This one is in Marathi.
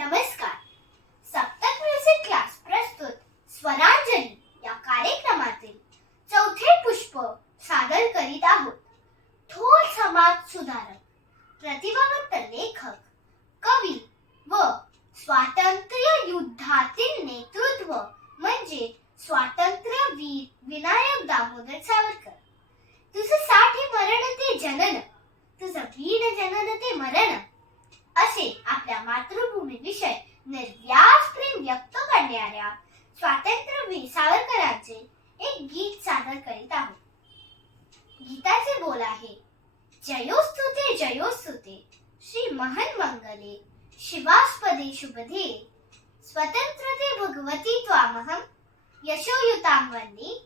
नमस्कार. सप्तक म्युझिक क्लास प्रस्तुत स्वरांजली या कार्यक्रमातील चौथे पुष्प सादर करीत आहोत. थोर समाज सुधारक, प्रतिभावंत लेखक, कवी व स्वातंत्र्य युद्धातील नेतृत्व म्हणजे स्वातंत्र्यवीर विनायक दामोदर सावरकर. तुझं साठी मरण ते जनन, तुझं भीड जनन ते मरण असे आपल्या मातृभूमी विषय निर्व्याज प्रेम व्यक्त करणाऱ्या स्वातंत्र्यवीर सावरकरांचे एक गीत सादर करीत आहोत. गीताचे बोल आहे: जयोस्तुते श्री महन मंगले शिवास्पदे शुभदे स्वतंत्रते भगवती त्वामहं यशोयुतां वन्दे.